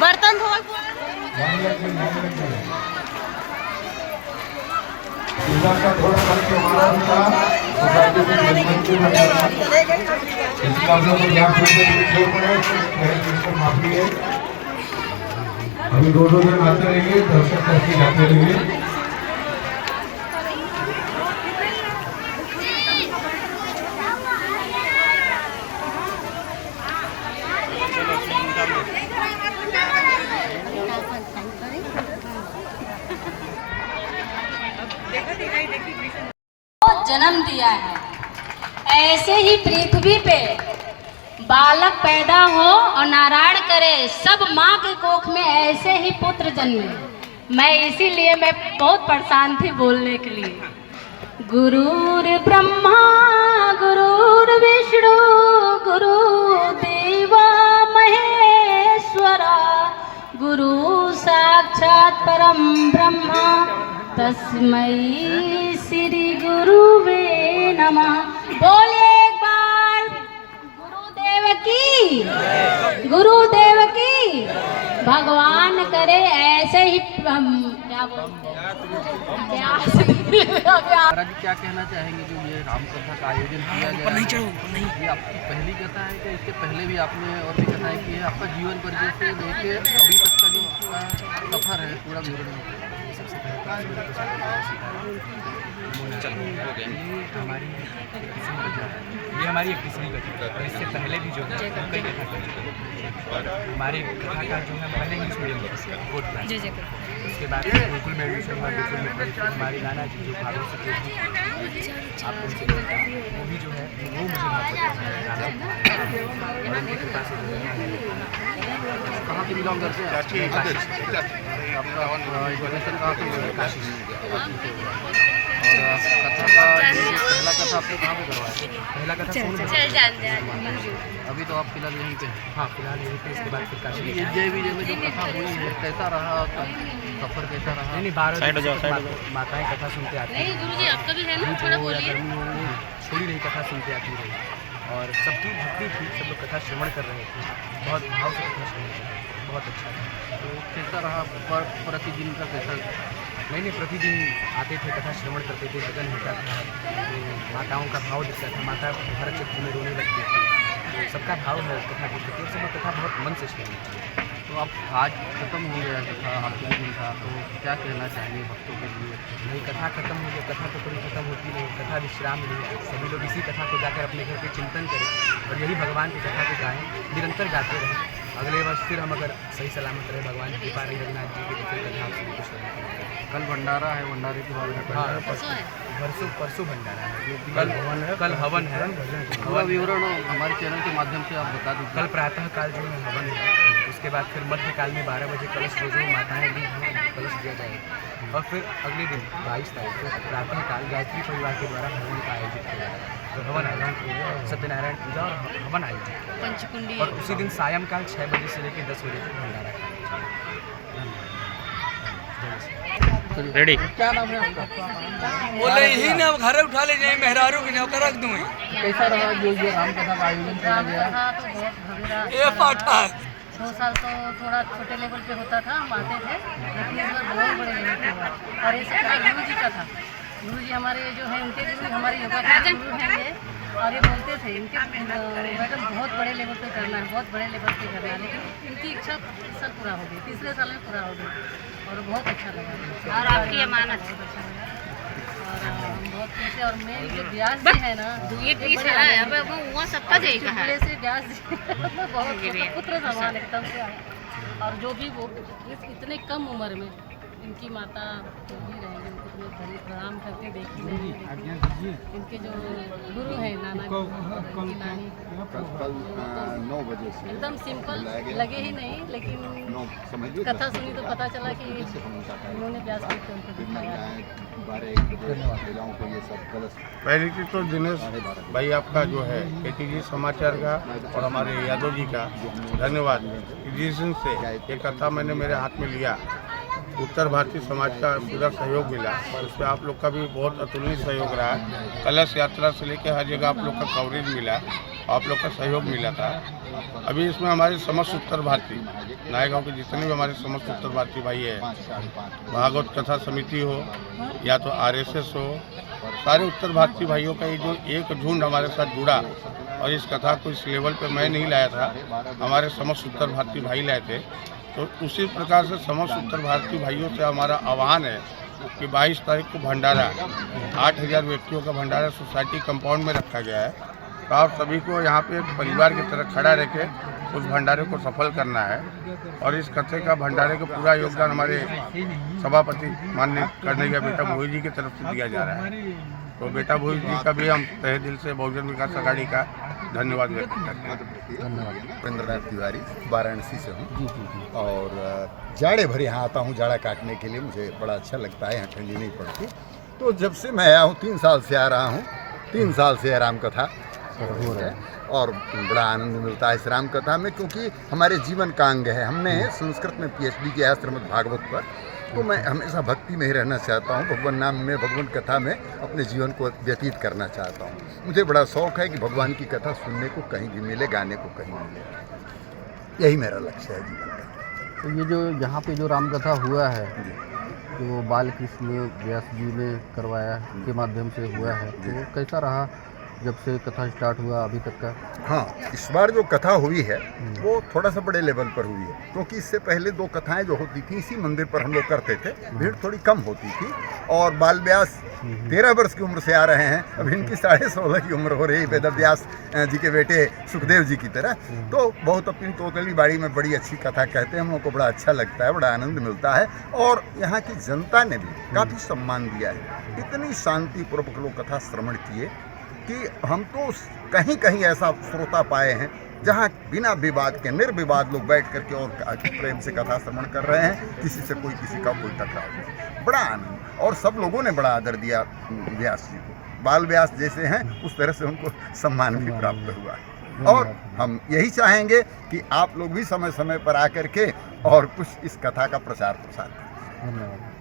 बर्तन धो अभी दो दिन आते रहेंगे, दर्शक करके जाते रहेंगे। जन्म दिया है, ऐसे ही पृथ्वी पे बालक पैदा हो और नारायण करे, सब माँ के कोख में ऐसे ही पुत्र जन्मे। मैं इसीलिए मैं बहुत परेशान थी बोलने के लिए। गुरुर ब्रह्मा गुरुर विष्णु गुरुदेव महेश्वरा, गुरु साक्षात परम ब्रह्मा तस्मै श्री गुरुवे नमः। बोलिए एक बार गुरुदेव की भगवान करे ऐसे ही क्या बोलते महाराज क्या कहना चाहेंगे जो ये रामकथा का आयोजन किया गया है? ये आपकी पहली कथा है कि इसके पहले भी आपने और भी कथाएं की है? आपका जीवन परिचय से लेके अभी तक का जो आपका सफर है पूरा विवरण सबसे ये हमारी एक तीसरी कथा है और इससे पहले भी जो है कई कथा कर चुके हैं। और हमारी कथा का जो है पहले इंग्लिश मीडियम बोर्ड क्लास, उसके बाद बिल्कुल मेडिटेशन हुआ, बिल्कुल हमारी गाना जी जो भागवत से आप वो भी जो है वो मुझे बहुत पसंद है और उनकी कृपा से कहाँ से बिलोंग करते हैं? आपका एजुकेशन कहाँ से हुआ? काशी। और कथा का पहला कथा आपने कहाँ पे करवाया? पहला कथा अभी तो आप फिलहाल यहीं पे? हाँ फिलहाल यहीं पे, इसके बाद फिर काशी। जय विजय में जो कथा हुई है कैसा रहा आपका सफर, कैसा रहा? नहीं 12 माताएं कथा सुनते आती हैं, गुरुजी आपका भी है ना, थोड़ा बोलिए। छोड़ी नहीं कथा सुनते आती रही और सबकी भक्ति थी, सब लोग कथा श्रवण कर रहे थे, बहुत भाव से कथा श्रवण कर रहे थे, बहुत अच्छा था। तो कैसा रहा प्रतिदिन का कैसा? नहीं प्रतिदिन आते थे, कथा श्रवण करते थे, लगन होता था, तो माताओं का भाव दिखता था, माता भरत चित्र में रोने लगती थी, तो सबका भाव है कथा के प्रति, सब कथा बहुत मन से श्रवण करते। तो अब आज खत्म हो गया कथा, आखिरी दिन था, तो क्या कहना चाहेंगे भक्तों के लिए? नहीं कथा खत्म हो गया, कथा तो कभी खत्म होती नहीं, कथा विश्राम नहीं है, सभी लोग इसी कथा को जाकर अपने घर पे चिंतन करें और यही भगवान की कथा को गाएँ, निरंतर गाते रहें। अगले वर्ष फिर हम अगर सही सलामत रहे, भगवान की कृपा रही रघुनाथ जी की, तो फिर कथा आप सभी को श्रवण करें। कल भंडारा है, भंडारे के बारे में? हाँ परसों भंडारा है, कल हवन है। पूरा विवरण हमारे चैनल के माध्यम से आप बता दीजिए। कल प्रातः काल जो है हवन है, उसके बाद फिर मध्य काल में 12 बजे कलश जो माताएं दी हैं कलश दिया जाएगा और फिर अगले दिन 22 तारीख को प्रातः काल गायत्री परिवार के द्वारा हवन का आयोजित किया जाएगा। तो हवन आयोजन सत्यनारायण पूजा और हवन आयोजित पंचकुंडी, और उसी दिन सायंकाल 6 बजे से लेकर 10 बजे तक भंडारा रेडी। क्या नाम है आपका? बोले ही ना घर उठा ले जाए, मेहरारू की नौकर रख दूँ। कैसा रहा जो ये रामकथा का आयोजन किया गया? ये पाठा 2 साल तो थोड़ा छोटे लेवल पे होता था, हम आते थे, लेकिन इस बार बहुत बड़े लेवल पे हुआ। और ऐसे गुरु जी का था, गुरु जी हमारे जो है उनके गुरु हमारे योगा के गुरु हैं ये, और ये बोलते थे इनके मैडम बहुत बड़े लेवल पे करना है, बहुत बड़े लेवल पे करना है, लेकिन इनकी इच्छा इस साल पूरा हो गई, तीसरे साल में पूरा हो गई और बहुत अच्छा लगा। और आपकी अमानत अच्छा लगा और हम बहुत खुश है। और मेन जो व्यास जी है ना, से व्यास जी बहुत पुत्र समान एकदम से आए। और जो भी वो इतने कम उम्र में इनकी माता जो भी रहेंगे उनको तो मैं प्रणाम करके देखी नहीं, लेकिन इनके जो गुरु हैं नाना की नानी, कल 9 बजे से एकदम सिंपल लगे ही नहीं, लेकिन कथा सुनी तो पता चला कि उन्होंने व्यास जी को उनको दिखाया। 12-1 बजे महिलाओं को ये सब कलश। पहले की तो दिनेश भाई आपका जो है KTG समाचार का और हमारे यादव जी का धन्यवाद। जिस दिन से ये कथा मैंने मेरे हाथ में लिया उत्तर भारतीय समाज का पूरा सहयोग मिला और उसमें आप लोग का भी बहुत अतुलनीय सहयोग रहा। कलश यात्रा से लेकर हर जगह आप लोग का कवरेज मिला, आप लोग का सहयोग मिला था। अभी इसमें हमारे समस्त उत्तर भारतीय नायगांव के जितने भी हमारे समस्त उत्तर भारतीय भाई हैं, भागवत कथा समिति हो या तो आरएसएस हो, सारे उत्तर भारतीय भाइयों का ये जो एक झुंड हमारे साथ जुड़ा और इस कथा को इस लेवल पे मैं नहीं लाया था, हमारे समस्त उत्तर भारतीय भाई लाए थे। तो उसी प्रकार से समस्त उत्तर भारतीय भाइयों से हमारा आह्वान है कि 22 तारीख को भंडारा 8000 व्यक्तियों का भंडारा सोसाइटी कंपाउंड में रखा गया है। तो आप सभी को यहाँ पे परिवार की तरह खड़ा रह के उस भंडारे को सफल करना है और इस कथे का भंडारे का पूरा योगदान हमारे सभापति माननीय कन्हैया बेटा भोई जी की तरफ से दिया जा रहा है। तो बेटा भोई जी का भी हम तहे दिल से बहुजन विकास अघाड़ी का धन्यवाद व्यक्त करते हैं। धन्यवाद। उपेंद्रनाथ तिवारी वाराणसी से हूँ और जाड़े भर यहाँ आता हूँ जाड़ा काटने के लिए, मुझे बड़ा अच्छा लगता है, यहाँ ठंडी नहीं पड़ती। तो जब से मैं आया हूँ 3 साल से आ रहा हूँ, 3 साल से राम कथा हो रहा है और बड़ा आनंद मिलता है इस राम कथा में, क्योंकि हमारे जीवन का अंग है। हमने संस्कृत में PhD किया है श्रीमद् भागवत पर, तो मैं हमेशा भक्ति में ही रहना चाहता हूँ, भगवान नाम में, भगवान कथा में अपने जीवन को व्यतीत करना चाहता हूँ। मुझे बड़ा शौक़ है कि भगवान की कथा सुनने को कहीं भी मिले, गाने को कहीं मिले, यही मेरा लक्ष्य है जीवन का। तो ये जो यहाँ पे जो रामकथा हुआ है, जो बाल कृष्ण व्यास जी ने करवाया के माध्यम से हुआ है, तो कैसा रहा जब से कथा स्टार्ट हुआ अभी तक का? हाँ, इस बार जो कथा हुई है वो थोड़ा सा बड़े लेवल पर हुई है, क्योंकि इससे पहले 2 कथाएं जो होती थी इसी मंदिर पर हम लोग करते थे, भीड़ थोड़ी कम होती थी। और बाल व्यास 13 वर्ष की उम्र से आ रहे हैं, अब इनकी 16.5 की उम्र हो रही है, वेद व्यास जी के बेटे सुखदेव जी की तरह। तो बहुत अपनी तोतली बाड़ी में बड़ी अच्छी कथा कहते हैं, हम लोग को बड़ा अच्छा लगता है, बड़ा आनंद मिलता है। और यहाँ की जनता ने भी काफ़ी सम्मान दिया है, इतनी शांतिपूर्वक लोग कथा श्रवण किए कि हम तो कहीं कहीं ऐसा श्रोता पाए हैं जहाँ बिना विवाद के निर्विवाद लोग बैठ करके और प्रेम से कथा श्रवण कर रहे हैं, किसी से कोई किसी का कोई टकराव नहीं। बड़ा आनंद, और सब लोगों ने बड़ा आदर दिया व्यास जी को। बाल व्यास जैसे हैं उस तरह से उनको सम्मान भी प्राप्त हुआ। और हम यही चाहेंगे कि आप लोग भी समय समय पर आकर के और कुछ इस कथा का प्रचार प्रसार करें। धन्यवाद।